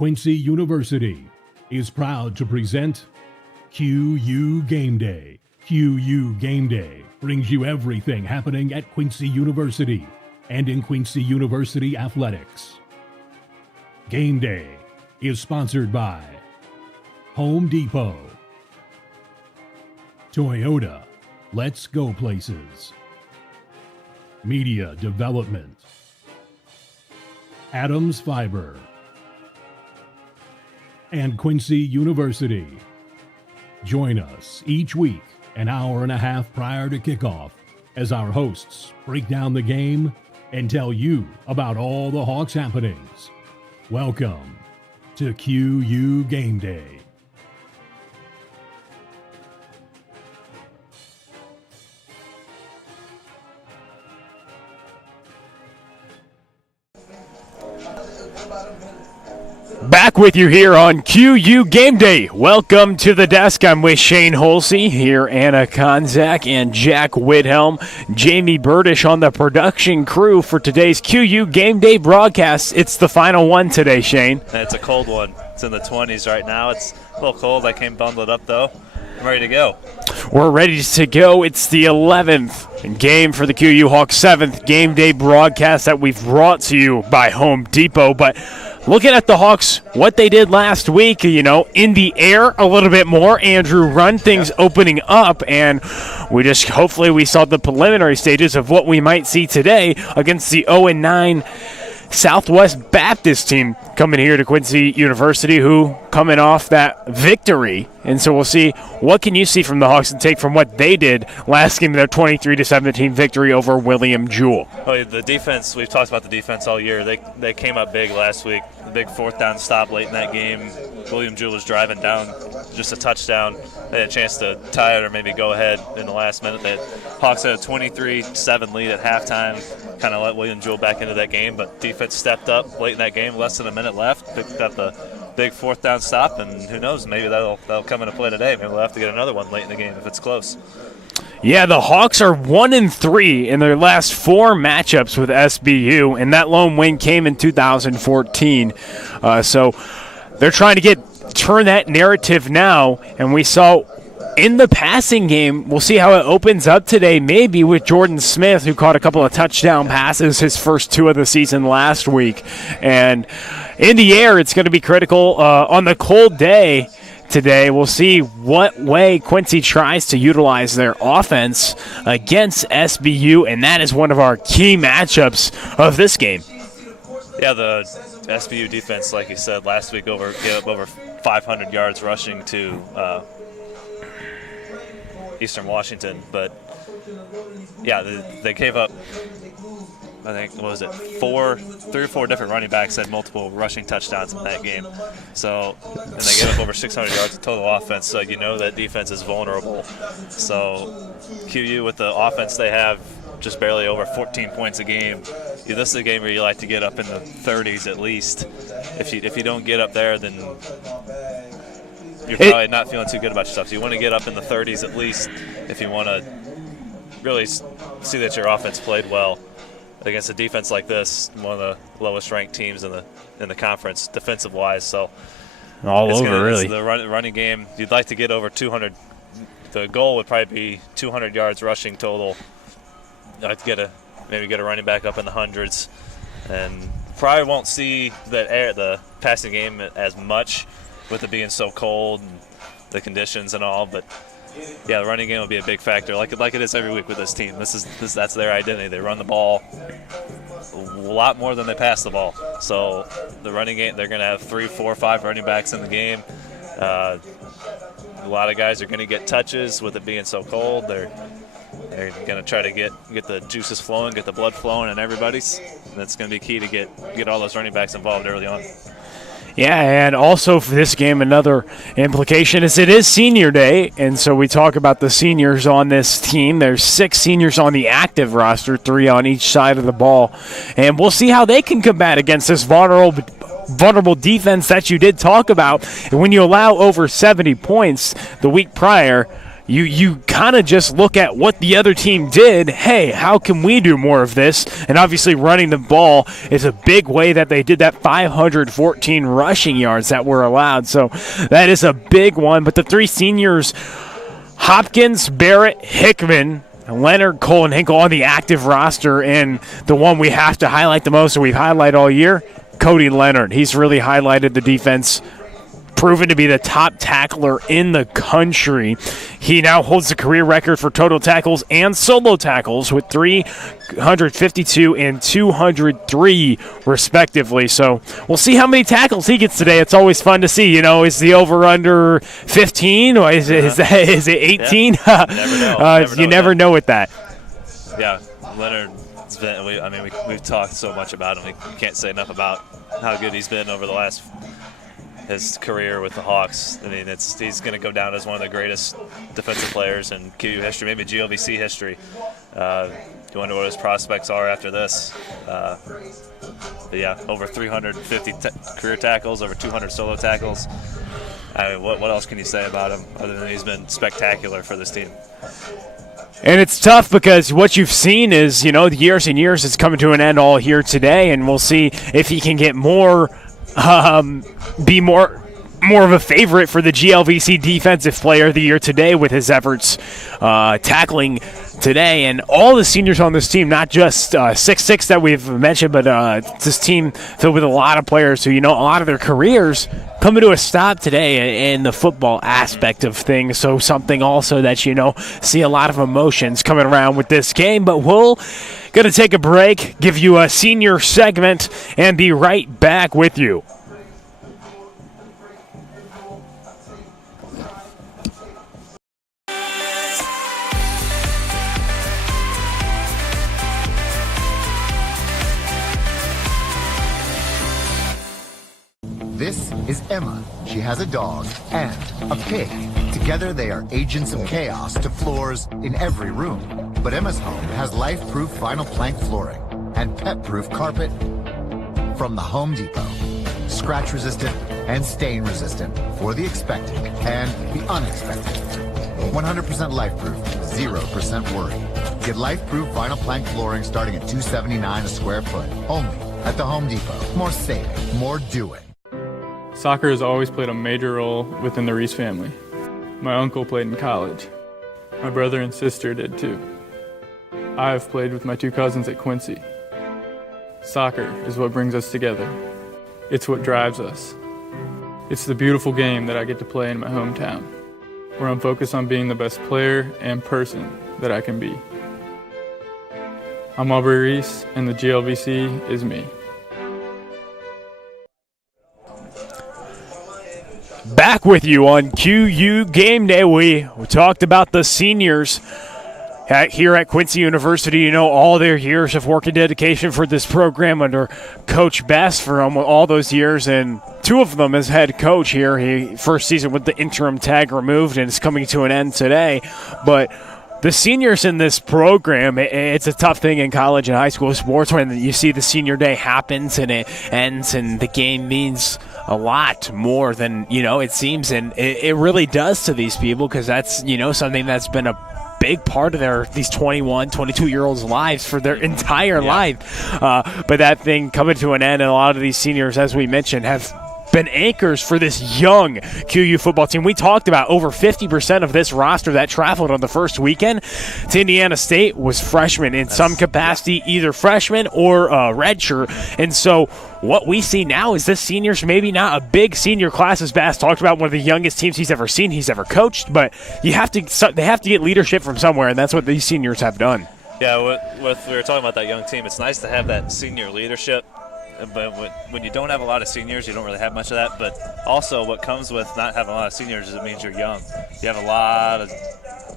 Quincy University is proud to present QU Game Day. QU Game Day brings you everything happening at Quincy University and in Quincy University athletics. Game Day is sponsored by Home Depot, Toyota, Let's Go Places, Media Development, Adams Fiber, and Quincy University. Join us each week, an hour and a half prior to kickoff, as our hosts break down the game and tell you about all the Hawks happenings. Welcome to QU Game Day. Back with you here on QU Game Day. Welcome to the desk. I'm with Shane Hulsey, here Anna Konzak and Jack Whithelm. Jamie Burdish on the production crew for today's QU Game Day broadcast. It's the final one today, Shane. It's a cold one. It's in the 20s right now. It's a little cold. I came bundled up, though. I'm ready to go. We're ready to go. It's the 11th game for the QU Hawks, 7th Game Day broadcast that we've brought to you by Home Depot. But looking at the Hawks, what they did last week, in the air a little bit more. Andrew run things opening up, and hopefully we saw the preliminary stages of what we might see today against the 0-9 Southwest Baptist team coming here to Quincy University, who coming off that victory. And so we'll see, what can you see from the Hawks and take from what they did last game, their 23-17 victory over William Jewell? Oh, the defense, we've talked about the defense all year. They came up big last week. The big fourth down stop late in that game. William Jewell was driving down just a touchdown. They had a chance to tie it or maybe go ahead in the last minute. The Hawks had a 23-7 lead at halftime, kind of let William Jewell back into that game, but defense stepped up late in that game, less than a minute left, picked up the big fourth down stop, and who knows, maybe that'll come into play today. Maybe we'll have to get another one late in the game if it's close. Yeah, the Hawks are 1-3 in their last 4 matchups with SBU, and that lone win came in 2014. So they're trying to turn that narrative now, and we saw in the passing game, we'll see how it opens up today, maybe with Jordan Smith, who caught a couple of touchdown passes, his first 2 of the season last week. And in the air, it's going to be critical on the cold day today. We'll see what way Quincy tries to utilize their offense against SBU, and that is one of our key matchups of this game. Yeah, the SBU defense, like you said, last week gave up over 500 yards rushing to Eastern Washington, but yeah, they gave up, I think, 3 or 4 different running backs had multiple rushing touchdowns in that game. So, and they gave up over 600 yards of total offense, so that defense is vulnerable. So QU, with the offense they have, just barely over 14 points a game. This is a game where you like to get up in the 30s at least. If you don't get up there, then you're probably not feeling too good about yourself. So you want to get up in the 30s at least if you want to really see that your offense played well against a defense like this, one of the lowest ranked teams in the conference defensive wise. So really. The running game, you'd like to get over 200. The goal would probably be 200 yards rushing total. I'd like to maybe get a running back up in the hundreds, and probably won't see the passing game as much with it being so cold and the conditions and all. But yeah, the running game will be a big factor, like it is every week with this team. That's their identity. They run the ball a lot more than they pass the ball. So the running game, they're going to have 3, 4, 5 running backs in the game. A lot of guys are going to get touches with it being so cold. They're going to try to get the juices flowing, get the blood flowing, and everybody's. That's going to be key to get all those running backs involved early on. Yeah, and also for this game, another implication is it is senior day, and so we talk about the seniors on this team. There's 6 seniors on the active roster, 3 on each side of the ball, and we'll see how they can combat against this vulnerable defense that you did talk about. And when you allow over 70 points the week prior, you kind of just look at what the other team did. Hey, how can we do more of this? And obviously running the ball is a big way that they did that. 514 rushing yards that were allowed. So that is a big one. But the three seniors, Hopkins, Barrett, Hickman, Leonard, Cole, and Hinkle on the active roster. And the one we have to highlight the most, and we've highlighted all year, Cody Leonard. He's really highlighted the defense, proven to be the top tackler in the country. He now holds the career record for total tackles and solo tackles with 352 and 203 respectively. So we'll see how many tackles he gets today. It's always fun to see. Is the over-under 15 or is it 18? Yeah. You never know with that. Yeah, Leonard's been. We've talked so much about him. We can't say enough about how good he's been over his career with the Hawks. I mean, he's going to go down as one of the greatest defensive players in QU history, maybe GLVC history. You wonder what his prospects are after this. But yeah, over 350 career tackles, over 200 solo tackles. I mean, what else can you say about him other than he's been spectacular for this team? And it's tough because what you've seen is, the years and years is coming to an end all here today, and we'll see if he can get more be more of a favorite for the GLVC Defensive Player of the Year today with his efforts tackling today. And all the seniors on this team, not just 6'6" that we've mentioned, but this team filled with a lot of players who, a lot of their careers coming to a stop today in the football aspect of things. So something also that, see a lot of emotions coming around with this game. But we'll going to take a break, give you a senior segment, and be right back with you. This is Emma. She has a dog and a pig. Together they are agents of chaos to floors in every room. But Emma's home has life-proof vinyl plank flooring and pet-proof carpet from the Home Depot. Scratch-resistant and stain-resistant for the expected and the unexpected. 100% life-proof, 0% worry. Get life-proof vinyl plank flooring starting at $279 a square foot. Only at the Home Depot. More saving, more doing. Soccer has always played a major role within the Reese family. My uncle played in college. My brother and sister did too. I have played with my two cousins at Quincy. Soccer is what brings us together. It's what drives us. It's the beautiful game that I get to play in my hometown, where I'm focused on being the best player and person that I can be. I'm Aubrey Reese, and the GLVC is me. Back with you on QU Game Day. We talked about the seniors here at Quincy University. All their years of work and dedication for this program under Coach Best for all those years, and two of them as head coach here. He first season with the interim tag removed, and it's coming to an end today. But the seniors in this program, it's a tough thing in college and high school sports when you see the senior day happens and it ends and the game means a lot more than, it seems. And it really does to these people because that's, something that's been a big part of these 21, 22-year-olds' lives for their entire life. But that thing coming to an end, and a lot of these seniors, as we mentioned, have been anchors for this young QU football team. We talked about over 50% of this roster that traveled on the first weekend to Indiana State was freshmen in some capacity, either freshman or redshirt. And so what we see now is this seniors, maybe not a big senior class, as Bass talked about, one of the youngest teams he's ever seen, he's ever coached, but they have to get leadership from somewhere, and that's what these seniors have done. Yeah, we were talking about that young team. It's nice to have that senior leadership. But when you don't have a lot of seniors, you don't really have much of that. But also what comes with not having a lot of seniors is it means you're young. You have a lot of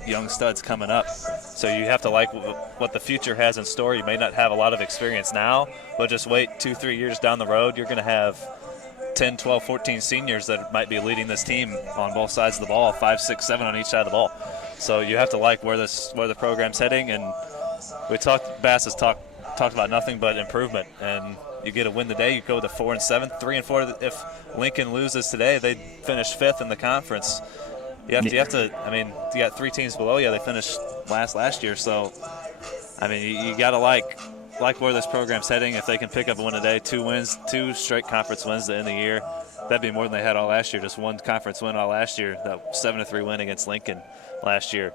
young studs coming up. So you have to like what the future has in store. You may not have a lot of experience now, but just wait 2-3 years down the road, you're going to have 10, 12, 14 seniors that might be leading this team on both sides of the ball, 5, 6, 7 on each side of the ball. So you have to like where the program's heading. And Bass has talked about nothing but improvement. And you get a win today, you go to 4-7, 3-4. If Lincoln loses today, they finish 5th in the conference. You have to. I mean, you got 3 teams below you. They finished last year, so I mean, you got to like where this program's heading. If they can pick up a win today, 2 straight conference wins to end the year, that'd be more than they had all last year. Just 1 conference win all last year. That 7-3 win against Lincoln last year.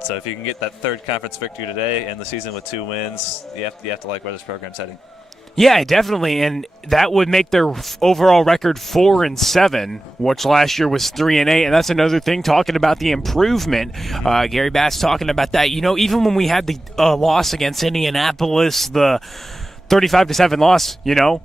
So if you can get that 3rd conference victory today, end the season with 2 wins, you have to like where this program's heading. Yeah, definitely, and that would make their overall record 4-7, which last year was 3-8, and that's another thing. Talking about the improvement, Gary Bass talking about that. You know, even when we had the loss against Indianapolis, the 35-7 loss, you know,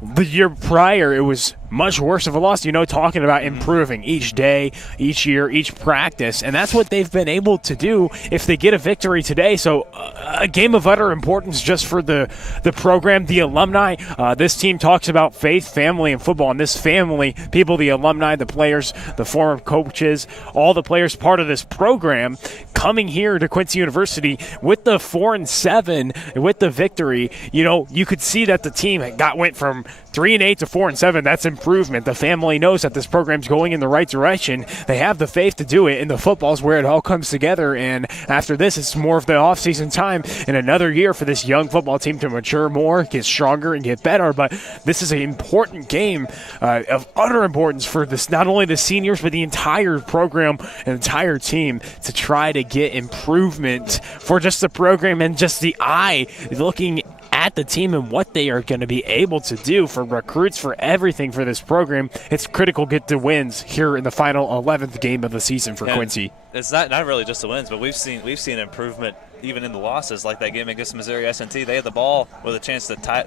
the year prior it was much worse of a loss, you know, talking about improving each day, each year, each practice, and that's what they've been able to do if they get a victory today. So a game of utter importance just for the program, the alumni. This team talks about faith, family, and football, and this family, people, the alumni, the players, the former coaches, all the players part of this program coming here to Quincy University with the 4-7, with the victory. You know, you could see that the team went from 3-8 to 4-7. That's improvement. The family knows that this program's going in the right direction. They have the faith to do it, and the football's where it all comes together. And after this, it's more of the offseason time and another year for this young football team to mature more, get stronger, and get better. But this is an important game of utter importance for this, not only the seniors, but the entire program and entire team to try to get improvement for just the program and just the eye looking at the team and what they are going to be able to do for recruits, for everything for this program. It's critical to get the wins here in the final 11th game of the season for Quincy. It's not really just the wins, but we've seen improvement even in the losses, like that game against Missouri S&T. They had the ball with a chance to tie.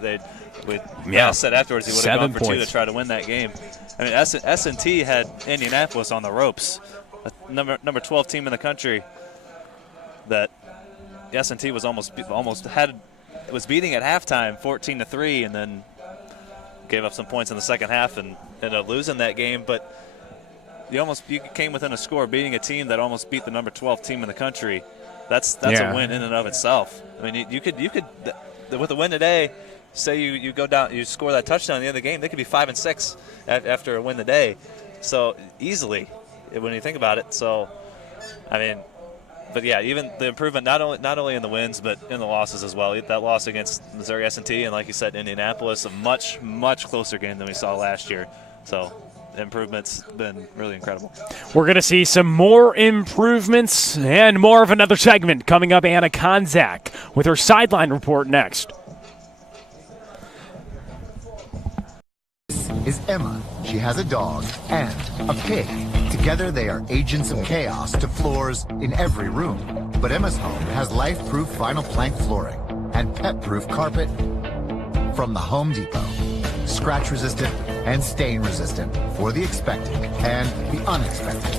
Said afterwards he would have gone for 2 to try to win that game. I mean, S&T had Indianapolis on the ropes, a number 12 team in the country that S&T was almost was beating at halftime 14-3, and then gave up some points in the second half and ended up losing that game. But you came within a score beating a team that almost beat the number 12 team in the country. That's a win in and of itself. I mean, you could with a win today, say you go down, you score that touchdown at the end of the game, they could be 5-6 after a win today. So easily, when you think about it. So, I mean. But yeah, even the improvement not only in the wins but in the losses as well. That loss against Missouri S&T and, like you said, Indianapolis, a much closer game than we saw last year. So the improvement's been really incredible. We're going to see some more improvements and more of another segment coming up. Anna Konzak with her sideline report next. This is Emma. She has a dog and a pig. Together they are agents of chaos to floors in every room. But Emma's home has life-proof vinyl plank flooring and pet-proof carpet from the Home Depot. Scratch-resistant and stain-resistant for the expected and the unexpected.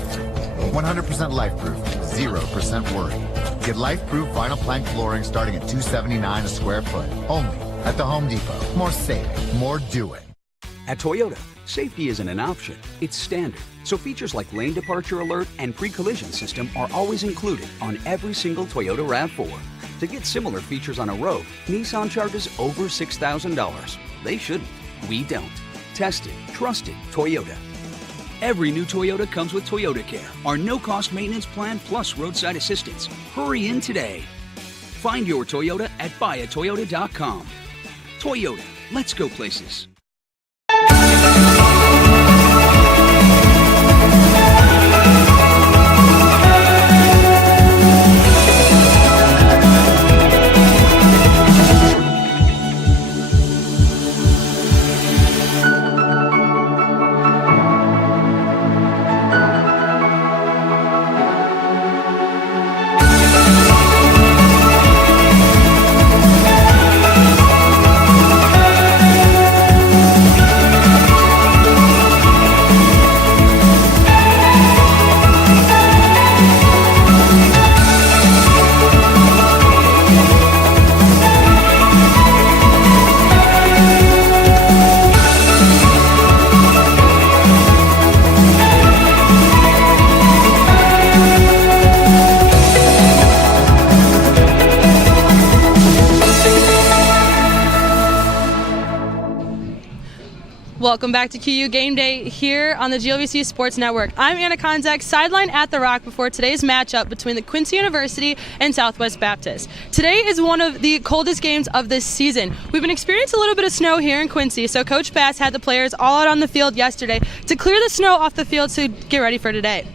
100% life-proof, 0% worry. Get life-proof vinyl plank flooring starting at $279 a square foot. Only at the Home Depot. More saving, more doing. At Toyota, safety isn't an option, it's standard. So features like lane departure alert and pre-collision system are always included on every single Toyota RAV4. To get similar features on a Rogue, Nissan charges over $6,000. They shouldn't. We don't. Tested, trusted Toyota. Every new Toyota comes with Toyota Care, our no-cost maintenance plan plus roadside assistance. Hurry in today. Find your Toyota at buyatoyota.com. Toyota, let's go places. Welcome back to QU Game Day here on the GLVC Sports Network. I'm Anna Konzak, sideline at the Rock before today's matchup between the Quincy University and Southwest Baptist. Today is one of the coldest games of this season. We've been experiencing a little bit of snow here in Quincy, so Coach Bass had the players all out on the field yesterday to clear the snow off the field to get ready for today.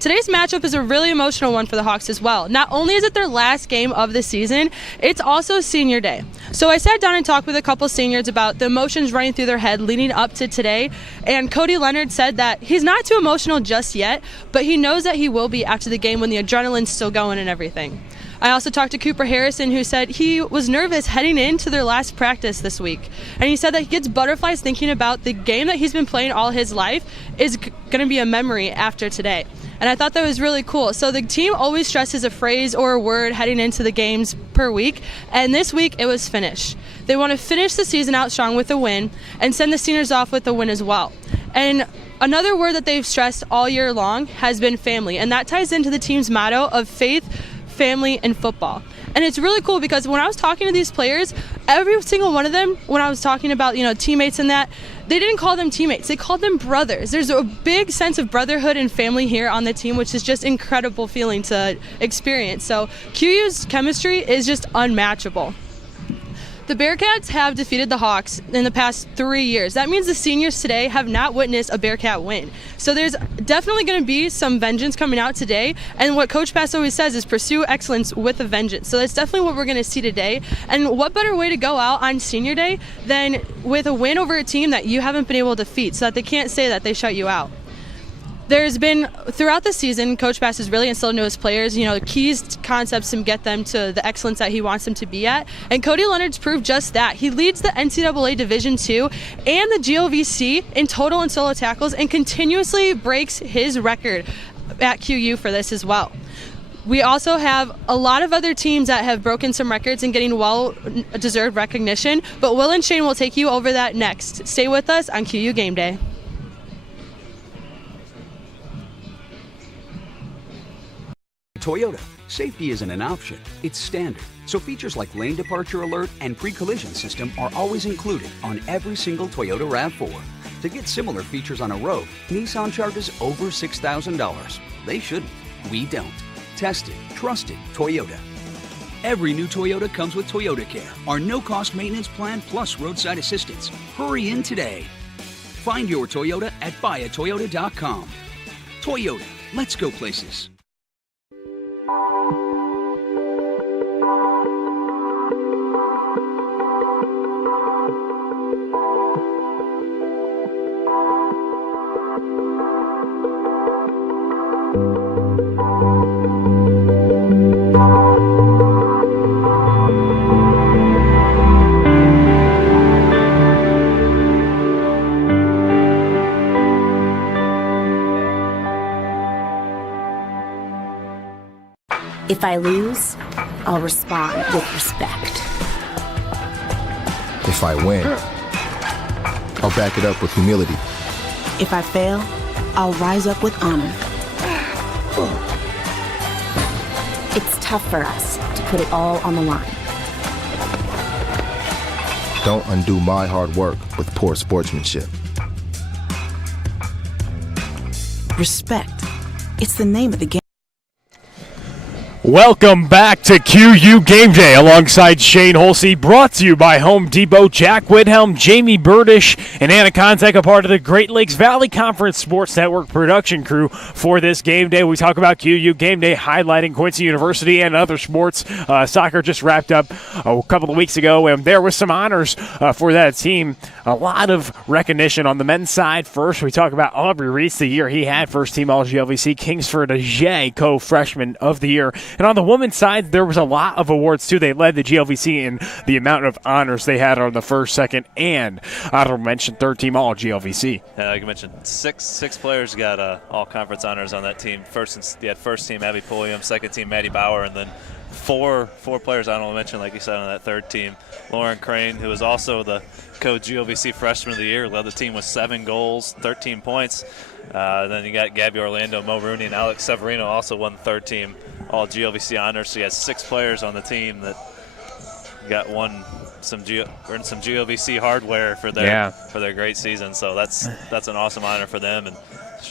Today's matchup is a really emotional one for the Hawks as well. Not only is it their last game of the season, it's also senior day. So I sat down and talked with a couple seniors about the emotions running through their head leading up to today, and Cody Leonard said that he's not too emotional just yet, but he knows that he will be after the game when the adrenaline's still going and everything. I also talked to Cooper Harrison, who said he was nervous heading into their last practice this week. And he said that he gets butterflies thinking about the game that he's been playing all his life is going to be a memory after today. And I thought that was really cool. So the team always stresses a phrase or a word heading into the games per week, and this week it was finish. They want to finish the season out strong with a win and send the seniors off with a win as well. And another word that they've stressed all year long has been family, and that ties into the team's motto of faith, family, and football. And it's really cool because when I was talking to these players, every single one of them, when I was talking about, teammates and that, they didn't call them teammates. They called them brothers. There's a big sense of brotherhood and family here on the team, which is just incredible feeling to experience. So QU's chemistry is just unmatchable. The Bearcats have defeated the Hawks in the past 3 years. That means the seniors today have not witnessed a Bearcat win. So there's definitely going to be some vengeance coming out today. And what Coach Bass always says is pursue excellence with a vengeance. So that's definitely what we're going to see today. And what better way to go out on senior day than with a win over a team that you haven't been able to defeat so that they can't say that they shut you out. There's been, throughout the season, Coach Bass has really instilled into his players, keys, concepts to get them to the excellence that he wants them to be at. And Cody Leonard's proved just that. He leads the NCAA Division II and the GLVC in total and solo tackles and continuously breaks his record at QU for this as well. We also have a lot of other teams that have broken some records and getting well-deserved recognition, but Will and Shane will take you over that next. Stay with us on QU Game Day. Toyota, safety isn't an option, it's standard. So features like lane departure alert and pre-collision system are always included on every single Toyota RAV4. To get similar features on a Rogue, Nissan charges over $6,000. They shouldn't. We don't. Tested, trusted Toyota. Every new Toyota comes with Toyota Care, our no-cost maintenance plan plus roadside assistance. Hurry in today. Find your Toyota at buyatoyota.com. Toyota, let's go places. If I lose, I'll respond with respect. If I win, I'll back it up with humility. If I fail, I'll rise up with honor. It's tough for us to put it all on the line. Don't undo my hard work with poor sportsmanship. Respect. It's the name of the game. Welcome back to QU Game Day alongside Shane Hulsey, brought to you by Home Depot. Jack Widhelm, Jamie Burdish, and Anna Konzak, a part of the Great Lakes Valley Conference Sports Network production crew for this game day. We talk about QU Game Day, highlighting Quincy University and other sports. Soccer just wrapped up a couple of weeks ago, and there was some honors for that team. A lot of recognition on the men's side. First, we talk about Aubrey Reese, the year he had first team All-GLVC, Kingsford Ajay, co-freshman of the year. And on the women's side, there was a lot of awards, too. They led the GLVC in the amount of honors they had on the first, second, and honorable mention, third-team All-GLVC. Like you mentioned, six players got all-conference honors on that team. You had first team Abby Pulliam, second team Maddie Bauer, and then four players honorable mention, like you said, on that third team. Lauren Crane, who was also the co-GLVC Freshman of the Year, led the team with 7 goals, 13 points. Then you got Gabby Orlando, Mo Rooney, and Alex Severino also won third team All-GLVC honors. So you had 6 players on the team that got one some GOVC hardware for their great season. So that's an awesome honor for them, and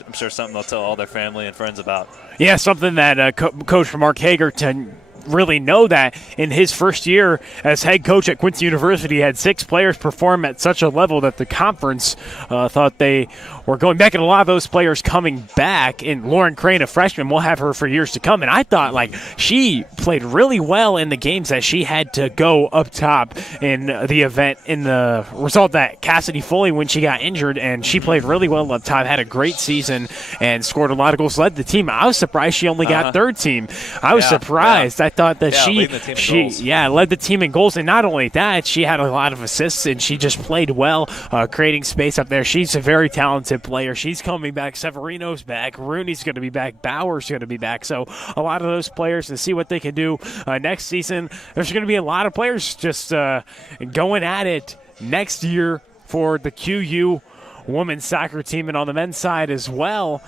I'm sure something they'll tell all their family and friends about. Yeah, something that Coach Mark Hagerton really know that in his first year as head coach at Quincy University, had 6 players perform at such a level that the conference thought they were going back, and a lot of those players coming back. And Lauren Crane, a freshman, we'll have her for years to come. And I thought she played really well in the games that she had to go up top in the event, in the result that Cassidy Foley, when she got injured, and she played really well up top, had a great season and scored a lot of goals, led the team. I was surprised she only got third team. I was surprised. I thought that she led the team in goals, and not only that, she had a lot of assists, and she just played well, creating space up there. She's a very talented player. She's coming back. Severino's back. Rooney's going to be back. Bauer's going to be back. So a lot of those players, to see what they can do next season. There's going to be a lot of players just going at it next year for the QU women's soccer team, and on the men's side as well,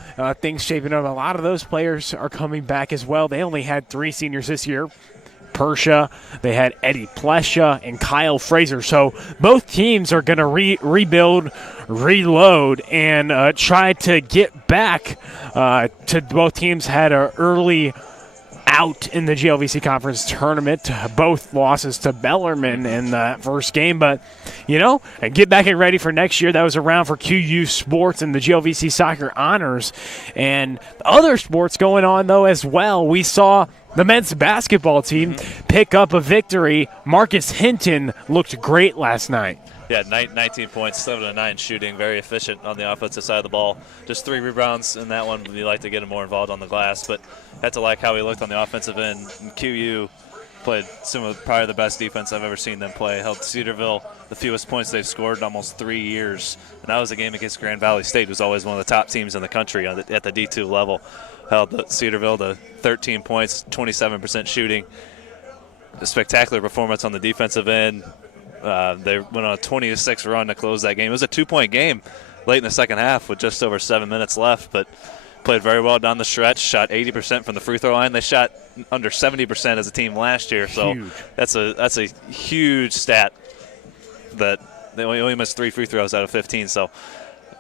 things shaping up. A lot of those players are coming back as well. They only had 3 seniors this year. Persha, they had Eddie Plesha, and Kyle Fraser. So both teams are going to rebuild, reload, and try to get back to both teams had an early out in the GLVC Conference Tournament. Both losses to Bellarmine in the first game. But, and get back and ready for next year. That was around for QU Sports and the GLVC Soccer Honors. And other sports going on, though, as well. We saw the men's basketball team pick up a victory. Marcus Hinton looked great last night. Yeah, 19 points, 7 of 9 shooting, very efficient on the offensive side of the ball. Just 3 rebounds in that one. We like to get him more involved on the glass, but had to like how he looked on the offensive end. And QU played probably the best defense I've ever seen them play. Held Cedarville the fewest points they've scored in almost 3 years, and that was a game against Grand Valley State, who's always one of the top teams in the country at the D2 level. Held Cedarville to 13 points, 27% shooting. A spectacular performance on the defensive end. They went on a 20-6 run to close that game. It was a 2-point game late in the second half with just over 7 minutes left, but played very well down the stretch, shot 80% from the free throw line. They shot under 70% as a team last year, so huge. That's a huge stat that they only missed 3 free throws out of 15, so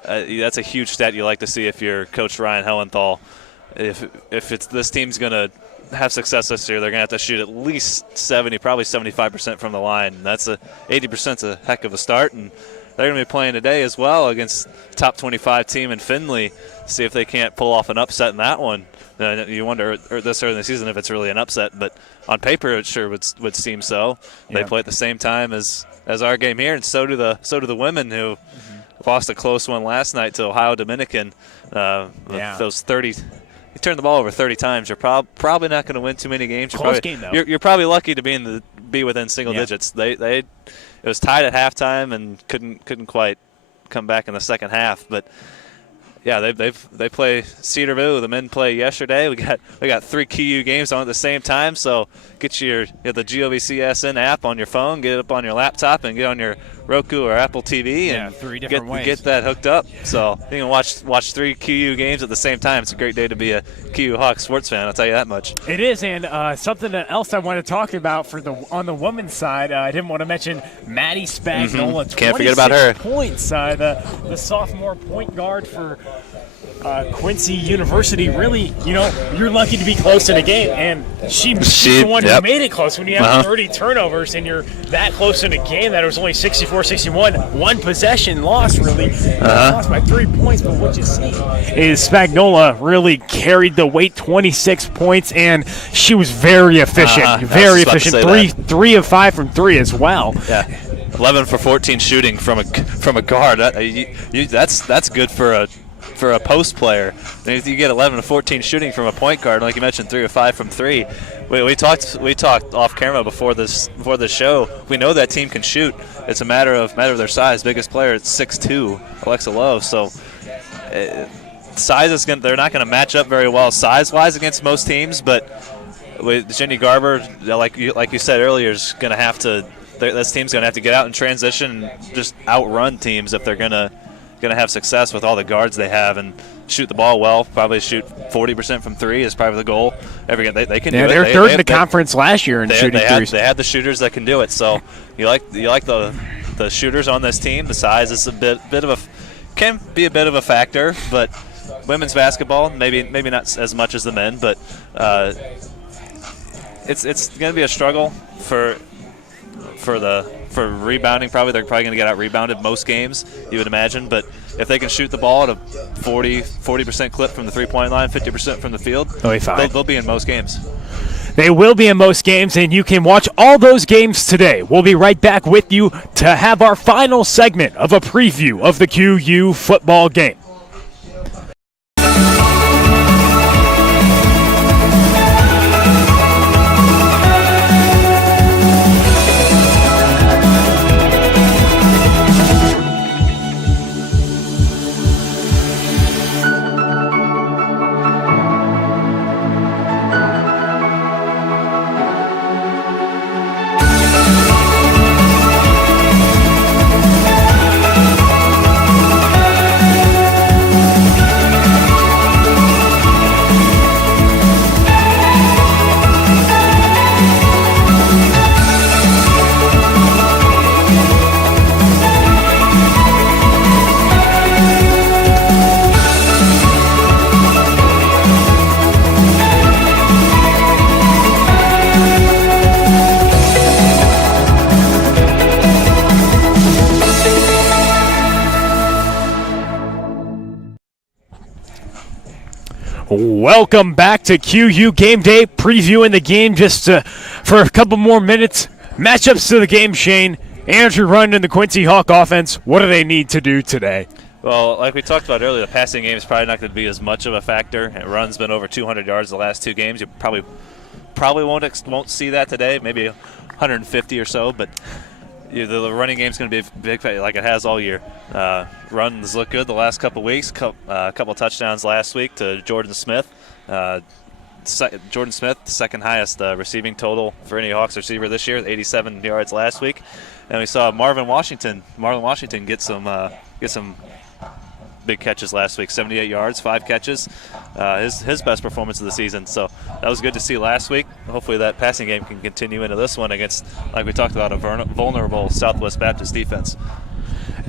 that's a huge stat you like to see if you're Coach Ryan Hellenthal. If it's this team's going to have success this year, they're going to have to shoot at least 70, probably 75% from the line. And that's 80%'s a heck of a start, and they're going to be playing today as well against top 25 team in Findlay. See if they can't pull off an upset in that one. You wonder this early in the season if it's really an upset, but on paper it sure would seem so. They play at the same time as our game here, and so do the women who lost a close one last night to Ohio Dominican. Those 30. You turn the ball over 30 times, you're probably not going to win too many games. Close game, though. You're probably lucky to be within single digits. It was tied at halftime and couldn't quite come back in the second half. But yeah, they play Cedarville. The men play yesterday. We got 3 QU games on at the same time. So get the GOVCSN app on your phone, get it up on your laptop, and get on your Roku or Apple TV, and 3 different ways. Get that hooked up. So you can watch 3 QU games at the same time. It's a great day to be a QU Hawks sports fan, I'll tell you that much. It is, and something else I want to talk about on the women's side, I didn't want to mention Maddie Spagnola. Can't forget about her. 26 points, the sophomore point guard for Quincy University. Really, you're lucky to be close in a game, and she's the one who made it close. When you have 30 turnovers and you're that close in a game that it was only 64-61, 1 possession loss, really. Lost by 3 points, but what you see is Spagnola really carried the weight, 26 points, and she was very efficient. Very efficient. 3 of 5 from 3 as well. Yeah. 11 for 14 shooting from a guard. That's good for a post player. And if you get 11 to 14 shooting from a point guard, like you mentioned, 3 or 5 from 3. We talked off camera before this show. We know that team can shoot. It's a matter of their size. Biggest player is 6'2", Alexa Lowe. So size they're not going to match up very well size-wise against most teams. But with Jenny Garber, like you said earlier, is going to have to. This team's going to have to get out in transition and just outrun teams if they're going to going to have success with all the guards they have and shoot the ball well. Probably shoot 40% from three is probably the goal. They can do it. They're third in the conference last year in shooting threes. They had the shooters that can do it. So you like the shooters on this team. The size is can be a bit of a factor, but women's basketball maybe not as much as the men, but it's going to be a struggle for rebounding. Probably they're probably going to get out rebounded most games, you would imagine. But if they can shoot the ball at a 40% clip from the 3-point line, 50% from the field, they'll be in most games. They will be in most games, and you can watch all those games today. We'll be right back with you to have our final segment of a preview of the QU football game. Welcome back to QU Game Day, previewing the game just for a couple more minutes. Matchups to the game, Shane. Andrew Run and the Quincy Hawk offense, what do they need to do today? Well, like we talked about earlier, the passing game is probably not going to be as much of a factor. Run's been over 200 yards the last two games. You probably won't see that today, maybe 150 or so, but the running game is going to be a big factor like it has all year. Runs look good the last couple weeks. A couple touchdowns last week to Jordan Smith. Jordan Smith, second highest receiving total for any Hawks receiver this year, 87 yards last week. And we saw Marvin Washington get some big catches last week, 78 yards, 5 catches, his best performance of the season. So that was good to see last week. Hopefully that passing game can continue into this one against, like we talked about, a vulnerable Southwest Baptist defense.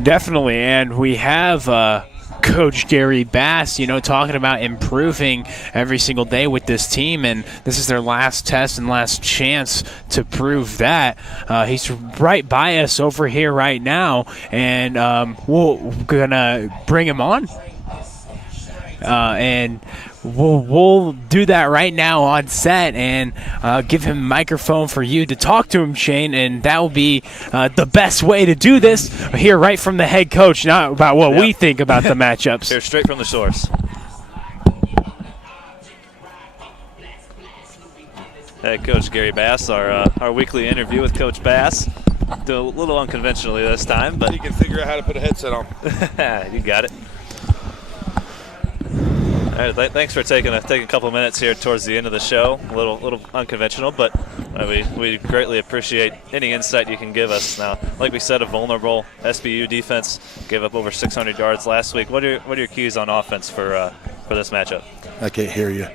Definitely, and we have Coach Gary Bass, talking about improving every single day with this team, and this is their last test and last chance to prove that. He's right by us over here right now, and we're gonna bring him on, and we'll do that right now on set and give him a microphone for you to talk to him, Shane, and that will be the best way to do this, here right from the head coach, not about what we think about the matchups. Here, straight from the source. Head Coach Gary Bass, our weekly interview with Coach Bass. Do a little unconventionally this time, but you can figure out how to put a headset on. You got it. All right, thanks for taking a couple minutes here towards the end of the show. A little unconventional, but we greatly appreciate any insight you can give us. Now, like we said, a vulnerable SBU defense gave up over 600 yards last week. What are your keys on offense for this matchup? I can't hear you.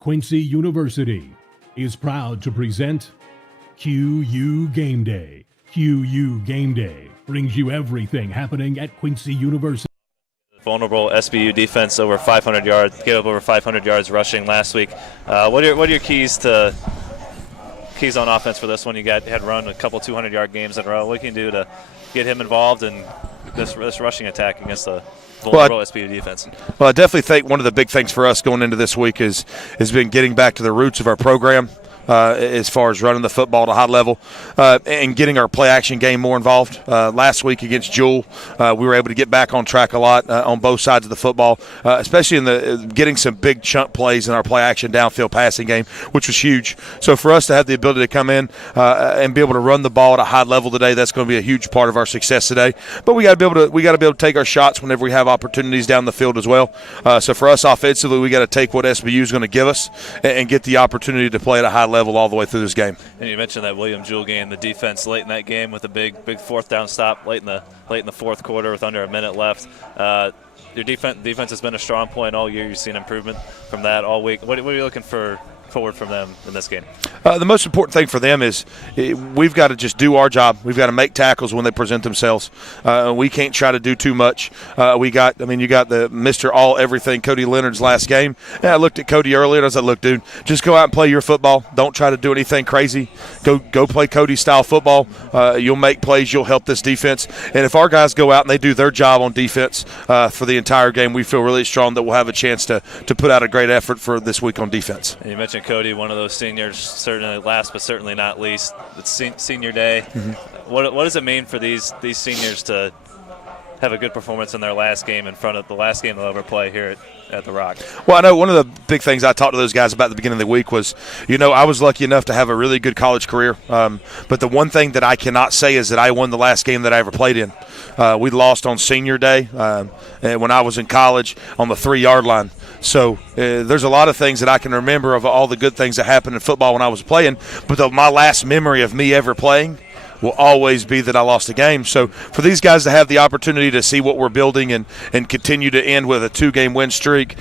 Quincy University is proud to present QU Game Day. QU Game Day brings you everything happening at Quincy University. Vulnerable SBU defense, over 500 yards, gave up over 500 yards rushing last week. What are your keys on offense for this one? You had run a couple 200-yard games in a row. What can you do to get him involved in this rushing attack against the vulnerable SBU defense? Well, I definitely think one of the big things for us going into this week has been getting back to the roots of our program. As far as running the football at a high level and getting our play-action game more involved. Last week against Jewel, we were able to get back on track a lot on both sides of the football, especially in getting some big chunk plays in our play-action downfield passing game, which was huge. So for us to have the ability to come in and be able to run the ball at a high level today, that's going to be a huge part of our success today. But we got to be able to take our shots whenever we have opportunities down the field as well. So for us offensively, we got to take what SBU is going to give us and get the opportunity to play at a high level level all the way through this game. And you mentioned that William Jewell game, the defense late in that game with a big fourth down stop late in the fourth quarter with under a minute left. Your defense has been a strong point all year. You've seen improvement from that all week. What are you looking forward from them in this game? The most important thing for them is we've got to just do our job. We've got to make tackles when they present themselves. We can't try to do too much. You got the Mr. All Everything, Cody Leonard's last game. And I looked at Cody earlier and I was like, look, dude, just go out and play your football. Don't try to do anything crazy. Go play Cody-style football. You'll make plays. You'll help this defense. And if our guys go out and they do their job on defense for the entire game, we feel really strong that we'll have a chance to put out a great effort for this week on defense. And you mentioned Cody, one of those seniors, certainly last but certainly not least. It's senior day. Mm-hmm. What does it mean for these seniors to have a good performance in their last game in front of the last game they'll ever play here at the Rock? Well, I know one of the big things I talked to those guys about at the beginning of the week was, I was lucky enough to have a really good college career. But the one thing that I cannot say is that I won the last game that I ever played in. We lost on senior day when I was in college on the 3-yard line. So there's a lot of things that I can remember of all the good things that happened in football when I was playing. But my last memory of me ever playing will always be that I lost a game. So for these guys to have the opportunity to see what we're building and continue to end with a 2-game win streak,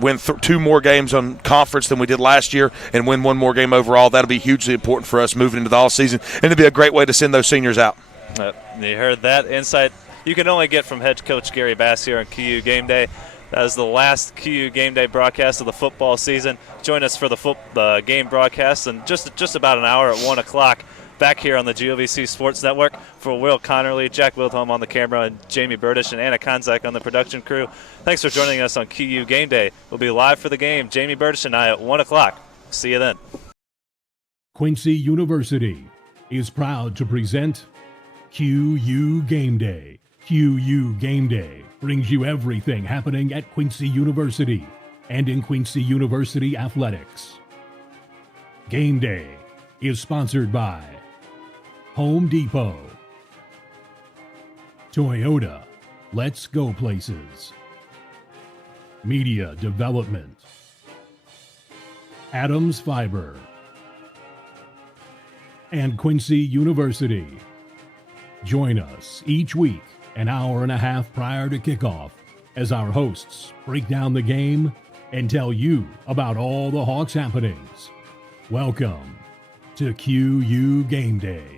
win 2 more games on conference than we did last year, and win 1 more game overall, that'll be hugely important for us moving into the all season. And it'll be a great way to send those seniors out. You heard that insight you can only get from head coach Gary Bass here on QU Game Day. That is the last QU Game Day broadcast of the football season. Join us for the game broadcast in just about an hour at 1 o'clock back here on the GOVC Sports Network. For Will Conerly, Jack Wilhelm on the camera, and Jamie Burdish and Anna Konzak on the production crew. Thanks for joining us on QU Game Day. We'll be live for the game, Jamie Burdish and I, at 1 o'clock. See you then. Quincy University is proud to present QU Game Day. QU Game Day brings you everything happening at Quincy University and in Quincy University athletics. Game Day is sponsored by Home Depot, Toyota, Let's Go Places, Media Development, Adams Fiber, and Quincy University. Join us each week an hour and a half prior to kickoff as our hosts break down the game and tell you about all the Hawks happenings. Welcome to QU Game Day.